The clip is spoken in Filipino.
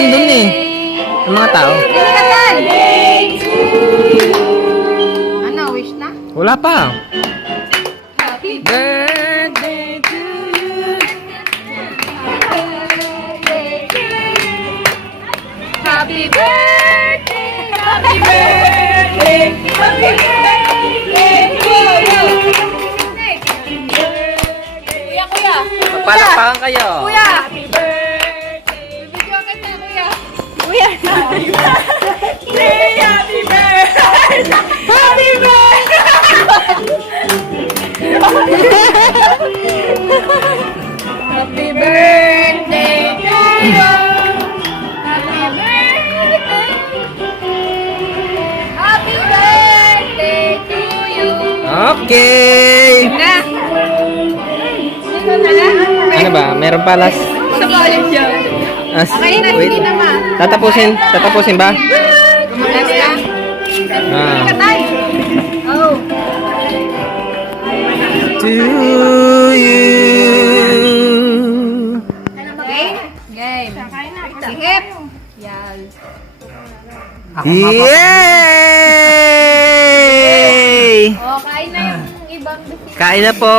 nandun eh. Ang mga tao. Ano, wish na? Wala pa. Happy Birthday to you. Happy birthday! Happy birthday! Happy birthday to you! Kuya! Palakpakan kayo. Kuya! Happy birthday! Video ka na, kuya! Kuya! Happy birthday! Happy birthday! Happy birthday! Happy birthday to you! Happy birthday! Happy birthday to you! Okay. Na! Sino na lang? Ano ba? Meron palas. Sa college yun. Okay na, Wait. hindi naman. Tatapusin ba? Last na? Ah. Katay! Oh! To you. Game? Game. Sihip! Yan. Yay! Oh, kain na yung ibang bisita. Kain na po.